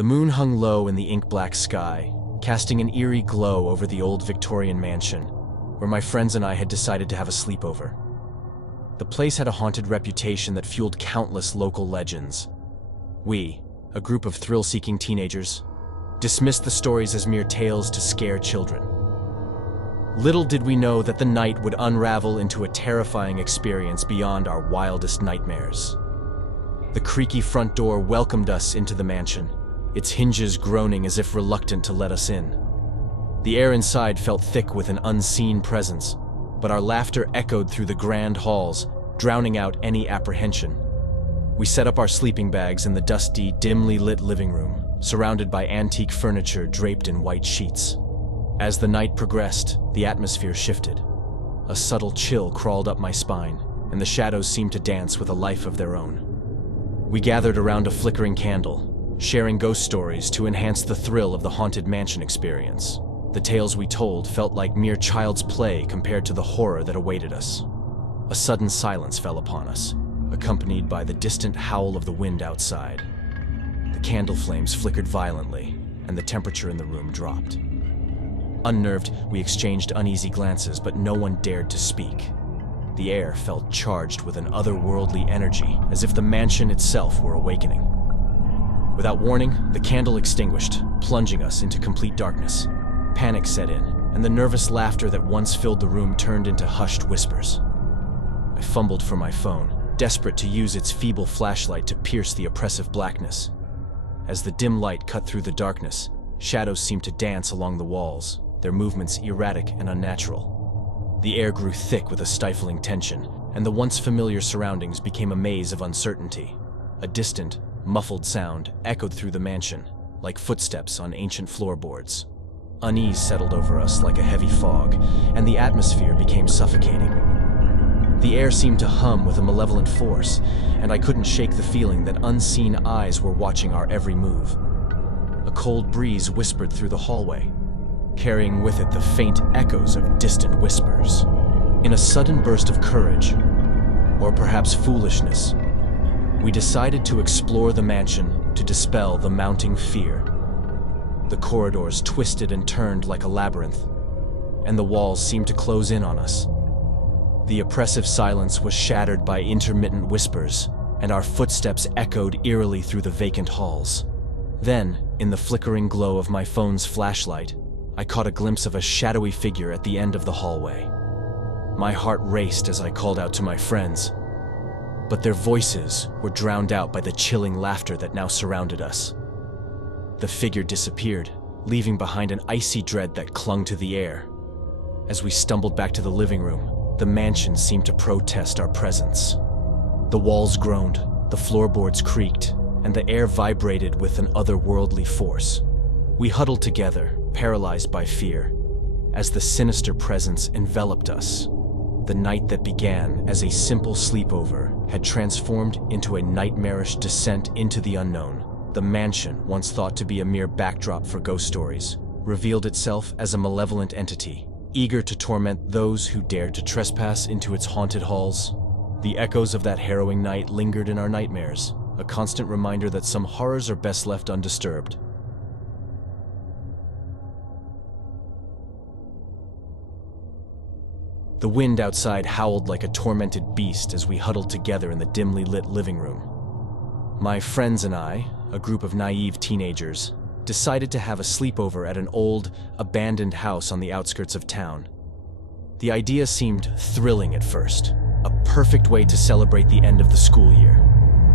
The moon hung low in the ink-black sky, casting an eerie glow over the old Victorian mansion, where my friends and I had decided to have a sleepover. The place had a haunted reputation that fueled countless local legends. We, a group of thrill-seeking teenagers, dismissed the stories as mere tales to scare children. Little did we know that the night would unravel into a terrifying experience beyond our wildest nightmares. The creaky front door welcomed us into the mansion, its hinges groaning as if reluctant to let us in. The air inside felt thick with an unseen presence, but our laughter echoed through the grand halls, drowning out any apprehension. We set up our sleeping bags in the dusty, dimly lit living room, surrounded by antique furniture draped in white sheets. As the night progressed, the atmosphere shifted. A subtle chill crawled up my spine, and the shadows seemed to dance with a life of their own. We gathered around a flickering candle, sharing ghost stories to enhance the thrill of the haunted mansion experience. The tales we told felt like mere child's play compared to the horror that awaited us. A sudden silence fell upon us, accompanied by the distant howl of the wind outside. The candle flames flickered violently, and the temperature in the room dropped. Unnerved, we exchanged uneasy glances, but no one dared to speak. The air felt charged with an otherworldly energy, as if the mansion itself were awakening. Without warning, the candle extinguished, plunging us into complete darkness. Panic set in, and the nervous laughter that once filled the room turned into hushed whispers. I fumbled for my phone, desperate to use its feeble flashlight to pierce the oppressive blackness. As the dim light cut through the darkness, shadows seemed to dance along the walls, their movements erratic and unnatural. The air grew thick with a stifling tension, and the once familiar surroundings became a maze of uncertainty. A distant, muffled sound echoed through the mansion, like footsteps on ancient floorboards. Unease settled over us like a heavy fog, and the atmosphere became suffocating. The air seemed to hum with a malevolent force, and I couldn't shake the feeling that unseen eyes were watching our every move. A cold breeze whispered through the hallway, carrying with it the faint echoes of distant whispers. In a sudden burst of courage, or perhaps foolishness, we decided to explore the mansion to dispel the mounting fear. The corridors twisted and turned like a labyrinth, and the walls seemed to close in on us. The oppressive silence was shattered by intermittent whispers, and our footsteps echoed eerily through the vacant halls. Then, in the flickering glow of my phone's flashlight, I caught a glimpse of a shadowy figure at the end of the hallway. My heart raced as I called out to my friends, but their voices were drowned out by the chilling laughter that now surrounded us. The figure disappeared, leaving behind an icy dread that clung to the air. As we stumbled back to the living room, the mansion seemed to protest our presence. The walls groaned, the floorboards creaked, and the air vibrated with an otherworldly force. We huddled together, paralyzed by fear, as the sinister presence enveloped us. The night that began as a simple sleepover had transformed into a nightmarish descent into the unknown. The mansion, once thought to be a mere backdrop for ghost stories, revealed itself as a malevolent entity, eager to torment those who dared to trespass into its haunted halls. The echoes of that harrowing night lingered in our nightmares, a constant reminder that some horrors are best left undisturbed. The wind outside howled like a tormented beast as we huddled together in the dimly lit living room. My friends and I, a group of naive teenagers, decided to have a sleepover at an old, abandoned house on the outskirts of town. The idea seemed thrilling at first, a perfect way to celebrate the end of the school year.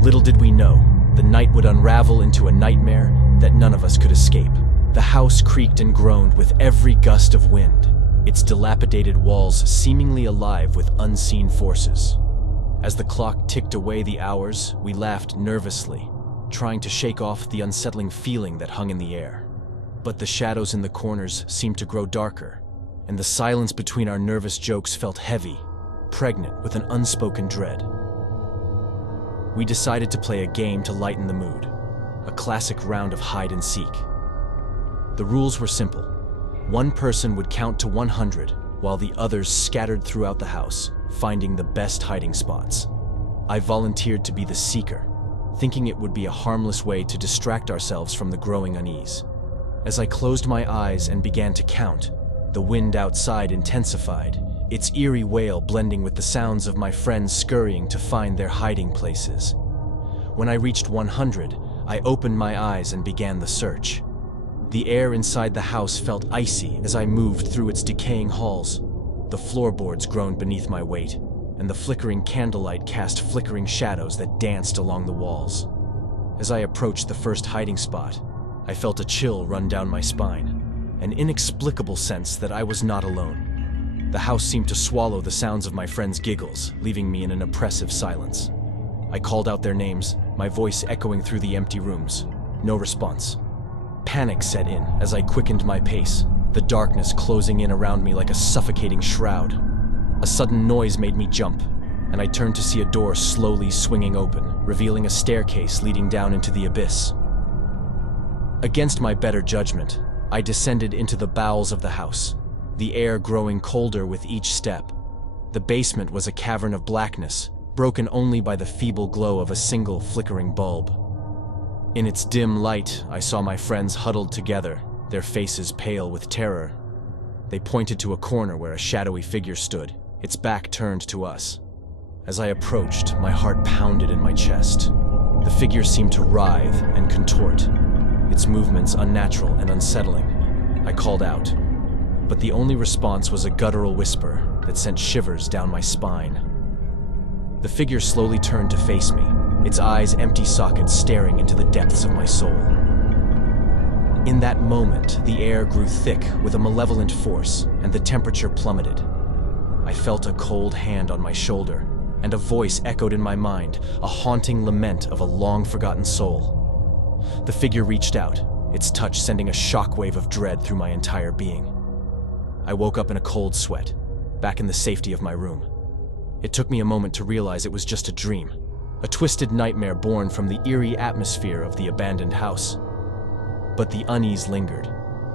Little did we know, the night would unravel into a nightmare that none of us could escape. The house creaked and groaned with every gust of wind, its dilapidated walls seemingly alive with unseen forces. As the clock ticked away the hours, we laughed nervously, trying to shake off the unsettling feeling that hung in the air. But the shadows in the corners seemed to grow darker, and the silence between our nervous jokes felt heavy, pregnant with an unspoken dread. We decided to play a game to lighten the mood, a classic round of hide and seek. The rules were simple. One person would count to 100, while the others scattered throughout the house, finding the best hiding spots. I volunteered to be the seeker, thinking it would be a harmless way to distract ourselves from the growing unease. As I closed my eyes and began to count, the wind outside intensified, its eerie wail blending with the sounds of my friends scurrying to find their hiding places. When I reached 100, I opened my eyes and began the search. The air inside the house felt icy as I moved through its decaying halls. The floorboards groaned beneath my weight, and the flickering candlelight cast flickering shadows that danced along the walls. As I approached the first hiding spot, I felt a chill run down my spine, an inexplicable sense that I was not alone. The house seemed to swallow the sounds of my friends' giggles, leaving me in an oppressive silence. I called out their names, my voice echoing through the empty rooms. No response. Panic set in as I quickened my pace, the darkness closing in around me like a suffocating shroud. A sudden noise made me jump, and I turned to see a door slowly swinging open, revealing a staircase leading down into the abyss. Against my better judgment, I descended into the bowels of the house, the air growing colder with each step. The basement was a cavern of blackness, broken only by the feeble glow of a single flickering bulb. In its dim light, I saw my friends huddled together, their faces pale with terror. They pointed to a corner where a shadowy figure stood, its back turned to us. As I approached, my heart pounded in my chest. The figure seemed to writhe and contort, its movements unnatural and unsettling. I called out, but the only response was a guttural whisper that sent shivers down my spine. The figure slowly turned to face me, its eyes empty sockets staring into the depths of my soul. In that moment, the air grew thick with a malevolent force, and the temperature plummeted. I felt a cold hand on my shoulder, and a voice echoed in my mind, a haunting lament of a long-forgotten soul. The figure reached out, its touch sending a shockwave of dread through my entire being. I woke up in a cold sweat, back in the safety of my room. It took me a moment to realize it was just a dream, a twisted nightmare born from the eerie atmosphere of the abandoned house. But the unease lingered,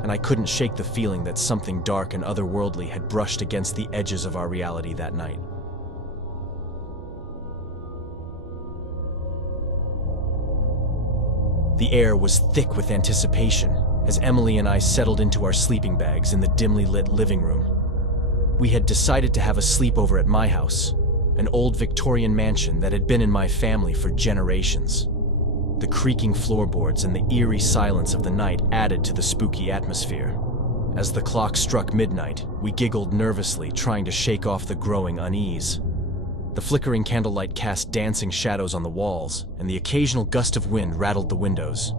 and I couldn't shake the feeling that something dark and otherworldly had brushed against the edges of our reality that night. The air was thick with anticipation as Emily and I settled into our sleeping bags in the dimly lit living room. We had decided to have a sleepover at my house, an old Victorian mansion that had been in my family for generations. The creaking floorboards and the eerie silence of the night added to the spooky atmosphere. As the clock struck midnight, we giggled nervously, trying to shake off the growing unease. The flickering candlelight cast dancing shadows on the walls, and the occasional gust of wind rattled the windows.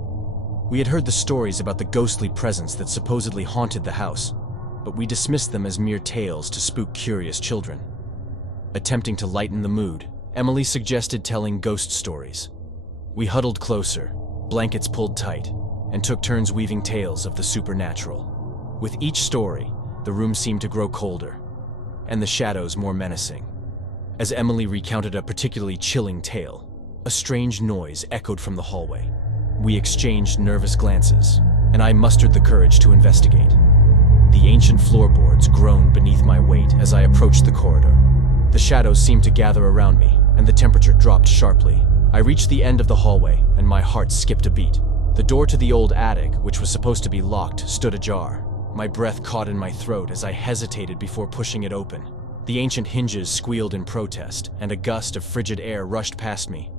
We had heard the stories about the ghostly presence that supposedly haunted the house, but we dismissed them as mere tales to spook curious children. Attempting to lighten the mood, Emily suggested telling ghost stories. We huddled closer, blankets pulled tight, and took turns weaving tales of the supernatural. With each story, the room seemed to grow colder, and the shadows more menacing. As Emily recounted a particularly chilling tale, a strange noise echoed from the hallway. We exchanged nervous glances, and I mustered the courage to investigate. The ancient floorboards groaned beneath my weight as I approached the corridor. The shadows seemed to gather around me, and the temperature dropped sharply. I reached the end of the hallway, and my heart skipped a beat. The door to the old attic, which was supposed to be locked, stood ajar. My breath caught in my throat as I hesitated before pushing it open. The ancient hinges squealed in protest, and a gust of frigid air rushed past me.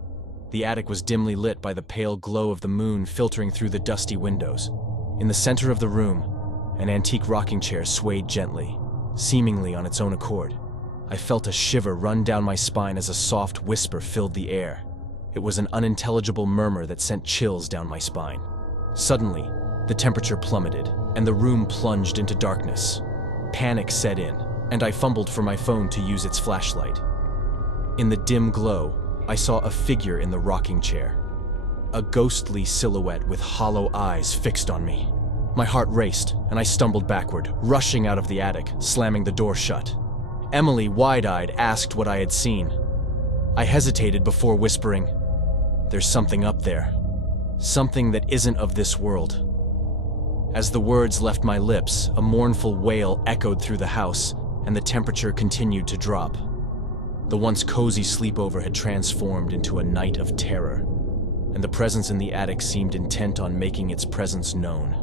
The attic was dimly lit by the pale glow of the moon filtering through the dusty windows. In the center of the room, an antique rocking chair swayed gently, seemingly on its own accord. I felt a shiver run down my spine as a soft whisper filled the air. It was an unintelligible murmur that sent chills down my spine. Suddenly, the temperature plummeted, and the room plunged into darkness. Panic set in, and I fumbled for my phone to use its flashlight. In the dim glow, I saw a figure in the rocking chair. A ghostly silhouette with hollow eyes fixed on me. My heart raced, and I stumbled backward, rushing out of the attic, slamming the door shut. Emily, wide-eyed, asked what I had seen. I hesitated before whispering, "There's something up there. Something that isn't of this world." As the words left my lips, a mournful wail echoed through the house, and the temperature continued to drop. The once cozy sleepover had transformed into a night of terror. and the presence in the attic seemed intent on making its presence known.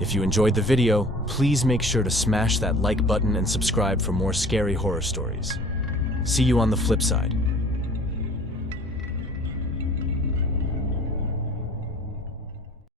If you enjoyed the video, please make sure to smash that like button and subscribe for more scary horror stories. See you on the flip side.